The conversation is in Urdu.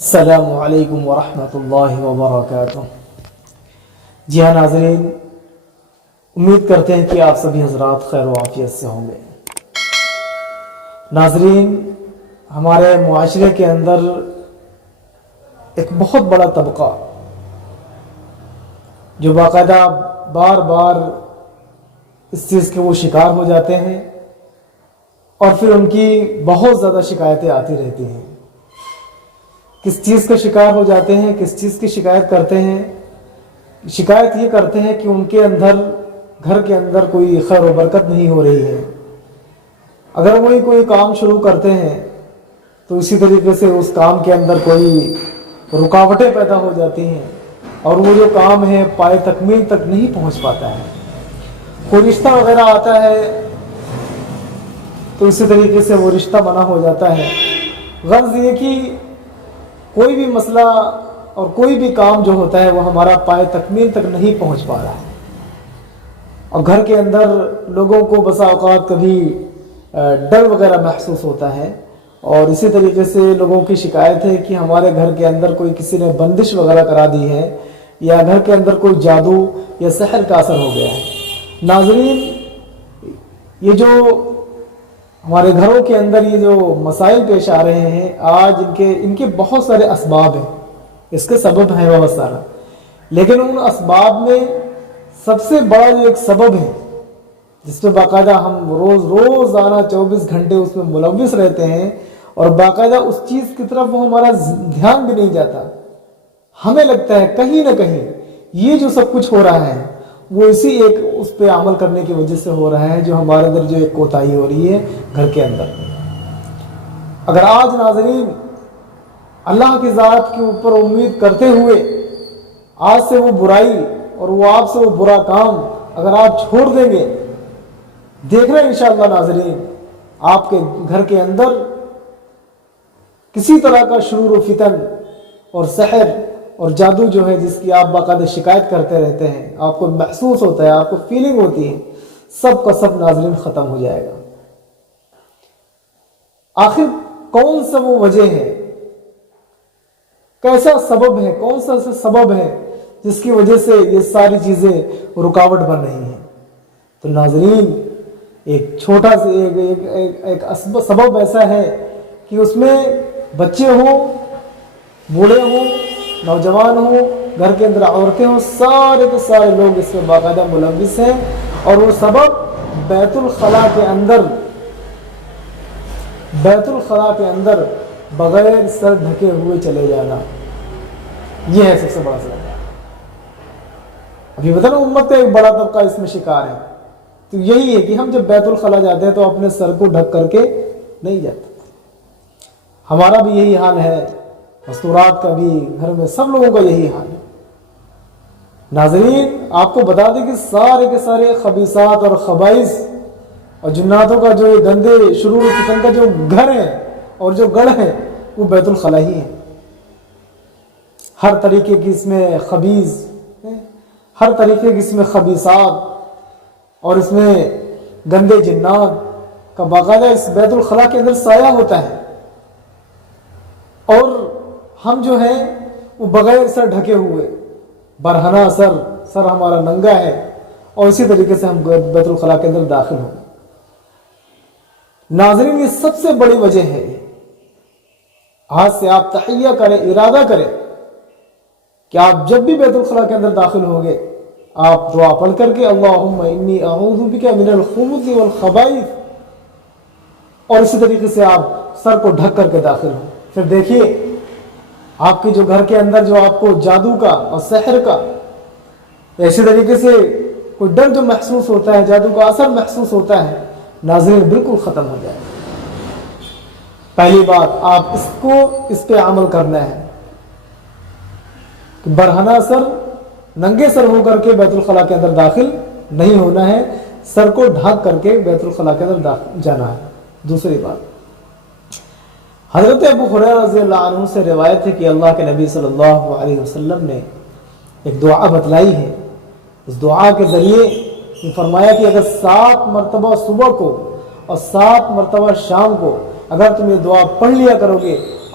السلام علیکم ورحمۃ اللہ وبرکاتہ۔ جی ہاں ناظرین، امید کرتے ہیں کہ آپ سبھی حضرات خیر و عافیت سے ہوں گے۔ ناظرین، ہمارے معاشرے کے اندر ایک بہت بڑا طبقہ جو باقاعدہ بار بار اس چیز کے وہ شکار ہو جاتے ہیں اور پھر ان کی بہت زیادہ شکایتیں آتی رہتی ہیں۔ کس چیز کا شکار ہو جاتے ہیں، کس چیز کی شکایت کرتے ہیں؟ شکایت یہ کرتے ہیں کہ ان کے اندر گھر کے اندر کوئی خیر و برکت نہیں ہو رہی ہے۔ اگر وہی کوئی کام شروع کرتے ہیں تو اسی طریقے سے اس کام کے اندر کوئی رکاوٹیں پیدا ہو جاتی ہیں اور وہ جو کام ہے پائے تکمیل تک نہیں پہنچ پاتا ہے۔ کوئی رشتہ وغیرہ آتا ہے تو اسی طریقے سے وہ رشتہ بنا ہو جاتا ہے۔ غرض یہ کہ کوئی بھی مسئلہ اور کوئی بھی کام جو ہوتا ہے وہ ہمارا پائے تکمیل تک نہیں پہنچ پا رہا ہے، اور گھر کے اندر لوگوں کو بسا اوقات کبھی ڈر وغیرہ محسوس ہوتا ہے، اور اسی طریقے سے لوگوں کی شکایت ہے کہ ہمارے گھر کے اندر کوئی کسی نے بندش وغیرہ کرا دی ہے، یا گھر کے اندر کوئی جادو یا سحر کا اثر ہو گیا ہے۔ ناظرین، یہ جو ہمارے گھروں کے اندر یہ جو مسائل پیش آ رہے ہیں آج، ان کے بہت سارے اسباب ہیں، اس کے سبب ہیں بہت سارا، لیکن ان اسباب میں سب سے بڑا جو ایک سبب ہے جس پہ باقاعدہ ہم روزانہ 24 گھنٹے اس میں ملوث رہتے ہیں اور باقاعدہ اس چیز کی طرف وہ ہمارا دھیان بھی نہیں جاتا، ہمیں لگتا ہے کہیں نہ کہیں یہ جو سب کچھ ہو رہا ہے وہ اسی ایک اس پہ عمل کرنے کی وجہ سے ہو رہا ہے جو ہمارے اندر جو ایک کوتاہی ہو رہی ہے گھر کے اندر۔ اگر آج ناظرین اللہ کی ذات کے اوپر امید کرتے ہوئے آج سے وہ برائی اور وہ آپ سے وہ برا کام اگر آپ چھوڑ دیں گے، دیکھنا انشاءاللہ ناظرین آپ کے گھر کے اندر کسی طرح کا شرور و فتن اور سحر اور جادو جو ہے جس کی آپ باقاعدہ شکایت کرتے رہتے ہیں، آپ کو محسوس ہوتا ہے، آپ کو فیلنگ ہوتی ہے، سب کا سب ناظرین ختم ہو جائے گا۔ آخر کون سا وہ وجہ ہے، کیسا سبب ہے، کون سا سبب ہے جس کی وجہ سے یہ ساری چیزیں رکاوٹ بن رہی ہیں؟ تو ناظرین ایک چھوٹا سا ایک سبب ایسا ہے کہ اس میں بچے ہوں، بوڑھے ہوں، نوجوان ہوں، گھر کے اندر عورتیں ہوں، سارے کے سارے لوگ اس میں باقاعدہ ملوث ہیں، اور وہ سبب بیت الخلاء کے اندر بغیر سر ڈھکے ہوئے چلے جانا، یہ ہے سب سے بڑا سبب۔ ابھی بتا نا امت کا ایک بڑا طبقہ اس میں شکار ہے، تو یہی ہے کہ ہم جب بیت الخلاء جاتے ہیں تو اپنے سر کو ڈھک کر کے نہیں جاتے۔ ہمارا بھی یہی حال ہے، مستورات کا بھی، گھر میں سب لوگوں کا یہی حال ہے۔ ناظرین آپ کو بتا دیں کہ سارے کے سارے خبیثات اور خبائث اور جناتوں کا جو گندے شرور و فتن کا جو گھر ہے اور جو گڑھ ہے وہ بیت الخلاء ہی ہے۔ ہر طریقے کی اس میں خبیث، ہر طریقے کی اس میں خبیثات اور اس میں گندے جنات کا باقاعدہ اس بیت الخلاء کے اندر سایہ ہوتا ہے، اور ہم جو ہیں وہ بغیر سر ڈھکے ہوئے، برہنہ سر ہمارا ننگا ہے، اور اسی طریقے سے ہم بیت الخلاء کے اندر داخل ہوں۔ ناظرین یہ سب سے بڑی وجہ ہے۔ آج سے آپ تحیہ کریں، ارادہ کریں کہ آپ جب بھی بیت الخلاء کے اندر داخل ہوں گے آپ دعا پڑھ کر کے اللہم انی اعوذ بک من الخبث والخبائث، اور اسی طریقے سے آپ سر کو ڈھک کر کے داخل ہوں۔ پھر دیکھیے آپ کے جو گھر کے اندر جو آپ کو جادو کا اور سحر کا اسی طریقے سے کوئی ڈر جو محسوس ہوتا ہے، جادو کا اثر محسوس ہوتا ہے، ناظرین بالکل ختم ہو جائے۔ پہلی بات آپ اس پہ عمل کرنا ہے کہ برہنہ سر، ننگے سر ہو کر کے بیت الخلاء کے اندر داخل نہیں ہونا ہے، سر کو ڈھک کر کے بیت الخلاء کے اندر جانا ہے۔ دوسری بات، حضرت ابو ہریرہ رضی اللہ عنہ سے روایت ہے کہ اللہ کے نبی صلی اللہ علیہ وسلم نے ایک دعا بتلائی ہے۔ اس دعا کے ذریعے یہ فرمایا کہ اگر 7 مرتبہ صبح کو اور 7 مرتبہ شام کو اگر تم یہ دعا پڑھ لیا کرو گے،